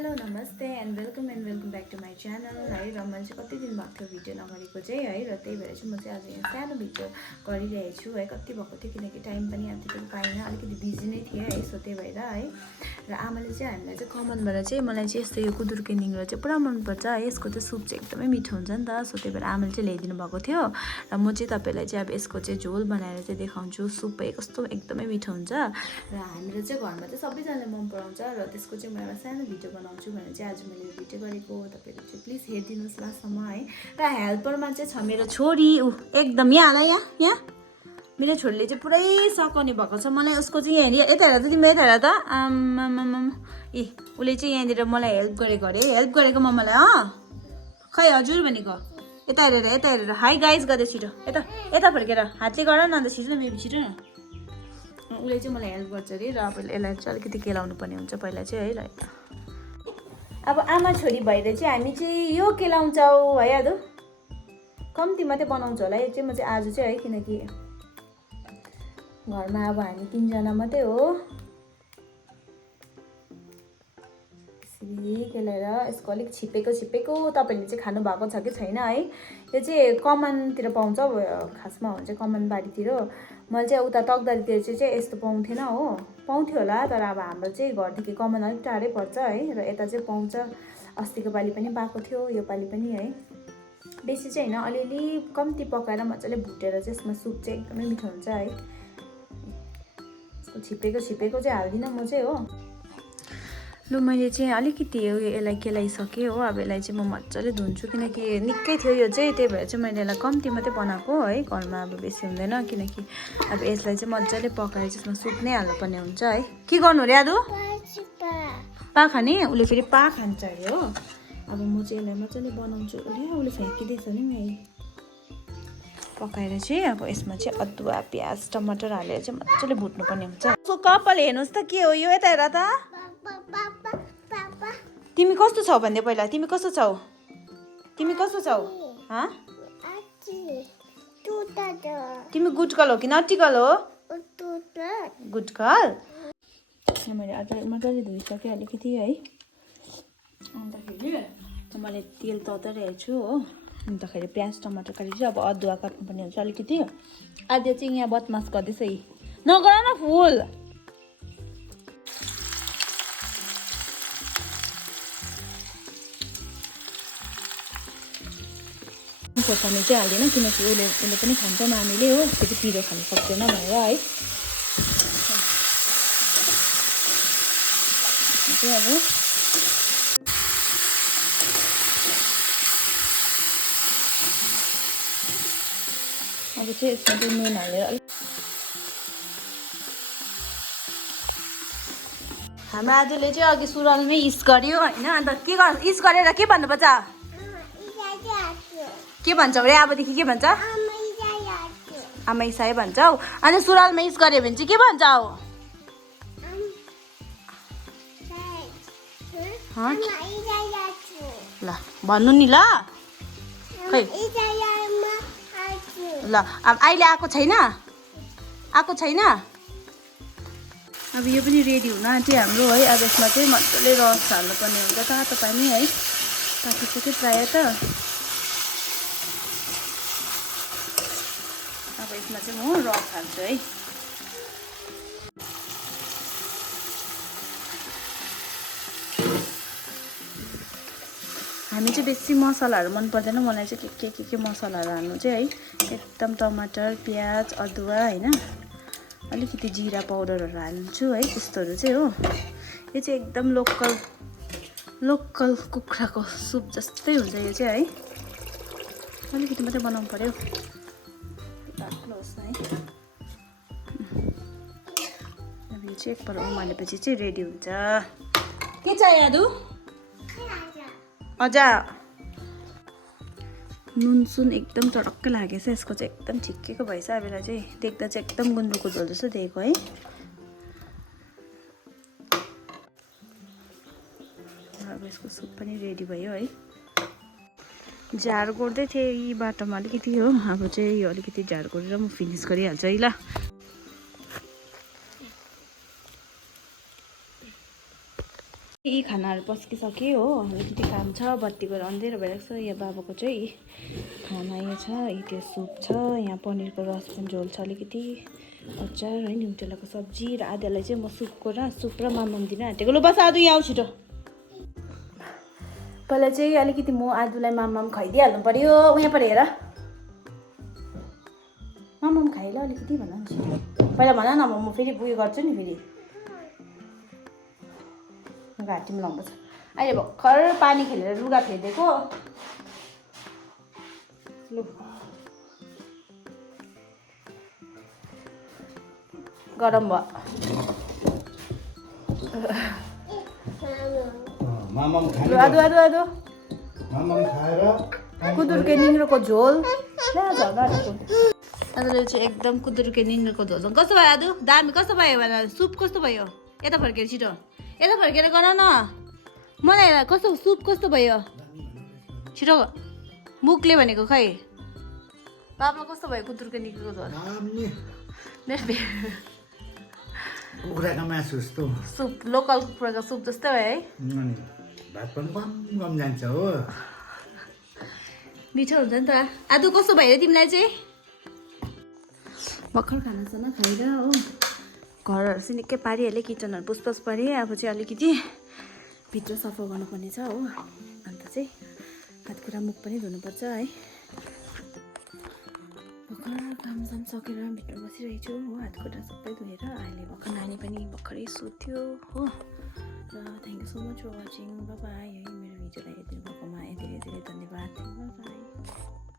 Hello नमस्ते and welcome back to my channel है। र मैले चाहिँ कति दिन भएको थियो भिडियो नगरेको चाहिँ है, र त्यही भएर चाहिँ म चाहिँ आज यहाँ सानो भिडियो गरिरहेको छु है। कति भएको थियो किनकि टाइम पनि अब त्यतिको पाइनँ, अलिकति बिजी नै थिएँ है, सो त्यही भएर है। र आमाले चाहिँ हामीलाई चाहिँ कमनबाट चाहिँ मलाई चाहिँ यस्तो यो कुदुर्के निङ्ग्रो चाहिँ पुरा मनपर्छ है। यसको चाहिँ सुप चाहिँ एकदमै मिठो हुन्छ नि त, सो त्यही भएर आमाले चाहिँ ल्याइदिनु भएको थियो। र म चाहिँ तपाईँलाई चाहिँ अब यसको चाहिँ झोल बनाएर चाहिँ देखाउँछु। सुप कस्तो एकदमै मिठो हुन्छ र हाम्रो चाहिँ घरमा चाहिँ सबैजनाले मन पराउँछ, र त्यसको चाहिँ म एउटा सानो भिडियो बनाउँछु भनेर चाहिँ आज मैले यो भिडियो गरेको। तपाईँहरू चाहिँ प्लिज हेरिदिनुहोस् लास्टसम्म है। र हेल्परमा चाहिँ छ मेरो छोरी, एकदम यहाँ आला, यहाँ मेरो छोरीले चाहिँ पुरै सकाउने भएको छ मलाई। उसको चाहिँ यहाँनिर यता हेर त, तिमी यता हेर त। ए उसले चाहिँ यहाँनिर मलाई हेल्प गरेको अरे, हेल्प गरेको मलाई खै हजुर भनेको। यता हेरेर हाई गाइज गर्दै छिटो, यता यता फर्केर हातले गर न, अन्त छिटो न बेबी छिटो न। उसले चाहिँ मलाई हेल्प गर्छ अरे, र अब यसलाई चाहिँ अलिकति केलाउनु पर्ने हुन्छ पहिला चाहिँ है। र अब आमा छोरी भएर चाहिँ हामी चाहिँ यो केलाउँछौँ है। आज कम्ती मात्रै बनाउँछ होला यो चाहिँ म चाहिँ आज चाहिँ है, किनकि घरमा अब हामी 3 जना मात्रै हो। यसरी केलाएर यसको अलिक छिपेको तपाईँहरूले चाहिँ खानु भएको छ कि छैन है। यो चाहिँ कमानतिर पाउँछ खासमा हो चाहिँ कमान बारीतिर। मैले चाहिँ उता तकदारीतिर चाहिँ यस्तो पाउँथेन हो, पाउँथ्यो होला, तर अब हाम्रो चाहिँ घरदेखि कमान अलिक टाढै पर्छ है। र यता चाहिँ पाउँछ। अस्तिको पालि पनि पाएको थियो, यो पालि पनि है। बेसी चाहिँ होइन, अलिअलि कम्ती पकाएर मजाले भुटेर चाहिँ यसमा सुप चाहिँ एकदमै मिठो हुन्छ है। छिपेको चाहिँ हाल्दिनँ म चाहिँ हो। लु मैले चाहिँ अलिकति यसलाई केलाइसकेँ हो। अब यसलाई चाहिँ म मजाले धुन्छु, किनकि निकै थियो यो चाहिँ, त्यही भएर चाहिँ मैले यसलाई कम्ती मात्रै बनाएको है। घरमा अब बेसी हुँदैन, किनकि अब यसलाई चाहिँ मजाले पकाएर चाहिँ यसमा सुप नै हाल्नुपर्ने हुन्छ है। के गर्नु अरे आदु? पा खाने? उसले फेरि पा खान्छ अरे हो। अब म चाहिँ यसलाई मजाले बनाउँछु। उसले फ्याँकिँदैछ नि मैले पकाएर चाहिँ। अब यसमा चाहिँ अदुवा प्याज टमाटर हालेर चाहिँ मजाले भुट्नुपर्ने हुन्छ। कपाल हेर्नुहोस् त के हो यो, यता हेर त। तिमी कस्तो छौ भन्दै पहिला, तिमी कस्तो छौ? तिमी गुड गर्ल हो कि नटी गर्ल हो? Good girl. मैले अझै मजाले धोइसकेँ अलिकति है। अन्तखेरि मैले तेल तताइरहेको छु हो। अन्तखेरि प्याज टमाटर काटेपछि अब अदुवा काट्नुपर्ने हुन्छ अलिकति। आधा चाहिँ यहाँ बदमास गर्दैछ है, नगर न फुल। खोर्सानी चाहिँ हाल्दैन, किनकि उसले पनि खान्छ नानीले हो, फेरि पिरो खानु सक्दैन भनेर है। अब चाहिँ यसमा चाहिँ नुन हालेर अलिक हाम्रो आजले चाहिँ अघि सुरुवालमै इस गर्यो होइन। अन्त के इस गरेर के भन्नुपर्छ? के भन्छौ रे अबदेखि? के भन्छ? आमा इसाई भन्छौ। अनि सुरुवालमा इस गर्यो भने चाहिँ के भन्छौ? ल भन्नु नि ल। खै ल अब अहिले आएको छैन? अब यो पनि रेडी हुन आँट्यो हाम्रो है। अब यसमा चाहिँ मजाले रस हाल्नुपर्ने हुन्छ, तातो पानी है। पाकिसक्यो प्रायः त। अब यसमा चाहिँ म रस हाल्छु है। हामी चाहिँ बेसी मसलाहरू मन पर्दैन, मलाई चाहिँ के मसलाहरू हाल्नु चाहिँ है। एकदम टमाटर प्याज अदुवा होइन, अलिकति जिरा पाउडरहरू हाल्छु है, त्यस्तोहरू चाहिँ हो। यो चाहिँ एकदम लोकल कुखुराको सुप जस्तै हुन्छ यो चाहिँ है। अलिकति मात्रै बनाउनु पर्यो, बाक्लो होस् न है। अब यो चाहिँ एकपल्ट उमालेपछि चाहिँ रेडी हुन्छ। के चाहियो आदु? अझ नुनसुन एकदम चटक्कै लागेछ यसको चाहिँ, एकदम ठिक्कैको भएछ। अब बेला चाहिँ देख्दा चाहिँ एकदम गुन्द्रुकको झोल जस्तो देखेको है। अब यसको सुप पनि रेडी भयो है। झार गोड्दै थिएँ यी बाटोमा अलिकति हो। अब चाहिँ यो अलिकति झार गोडेर म फिनिस गरिहाल्छु है ल। यी खानाहरू पस्किसक्यो हो, अलिकति काम छ, बत्तीबाट अँधेरो भइरहेको छ। यहाँ बाबाको चाहिँ खाना यो छ, त्यो सुप छ, यहाँ पनिरको रस पनि झोल छ, अलिकति अचार है, न्युटेलाको सब्जी र आधालाई चाहिँ म सुप र मामम दिन आँटेको। लु बस आदु यहाँ आऊ छिटो। पहिला चाहिँ अलिकति म आदुलाई मामम खुवाइदिइहाल्नु पऱ्यो। उहाँ पर हेर, मामम खाइ ल अलिकति भन न छिटो। पहिला भन न, म फेरि उयो गर्छु नि, फेरि घाँटीमा लाउँछ। अहिले भर्खर पानी खेलेर लुगा फेरिदिएको। लु गरम भयो। मामम लु आदु आदु आदु मामम खाएर कुदुरके निङ्ग्रोको झोल आदुले चाहिँ एकदम कुदुरके निङ्ग्रोको झोल। कस्तो भयो आदु? दामी कस्तो भयो भने सुप कस्तो भयो? यता फर्केर छिटो, यता फर्केर गर न, मलाई हेर कस्तो सुप कस्तो भयो छिटो। मुखले भनेको खै। बाबा कस्तो भयो कुदुरके निङ्ग्रोको झोल? कुखुराको मासु जस्तो सुप, लोकल कुखुराको सुप जस्तै भयो है। भात पनि कम कम जान्छ हो। मिठो हुन्छ नि त। आदु कस्तो भयो तिमीलाई चाहिँ? भर्खर खानासाना खाएर हो, घरहरू चाहिँ निकै पारिहालेँ, किचनहरू पुसपास पारेँ। अब चाहिँ अलिकति भित्र सफा गर्नुपर्ने छ हो, अन्त चाहिँ हातखुट्टा मुख पनि धुनुपर्छ है। भर्खर कामसाम सकेर भित्र बसिरहेको छु हो, हातखुट्टा सबै धोएर। अहिले भर्खर नानी पनि भर्खरै सुत्यो हो। र thank you so much for watching. Bye bye. है मेरो भिडियोलाई हेरिदिनु भएकोमा धेरै धेरै धन्यवाद। Bye by.